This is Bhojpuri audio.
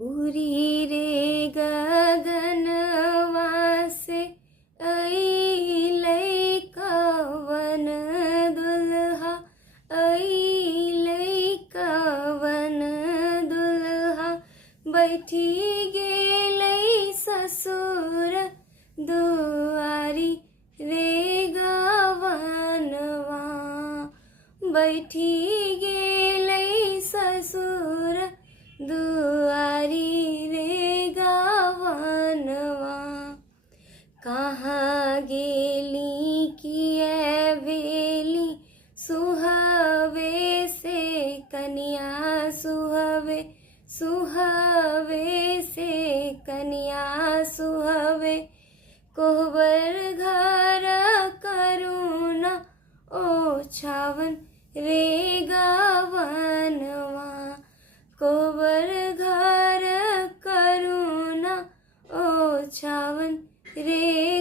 उरी रे गगनवा से अइलै कवन दुल्हा, अइलै कवन दुल्हा, बैठी गेलै ससुर दुआरी रे गवनवा, बैठी गेलै ससुर दुआरी रे गवनवा। कहाँ गेली किए बेली, सुहवे से कनिया, सुहवे सुहवे से कनिया सुहवे, कोहबर घर करुणा ओछावन रे गवनवा, कोहबर घर करुणा ओछावन रे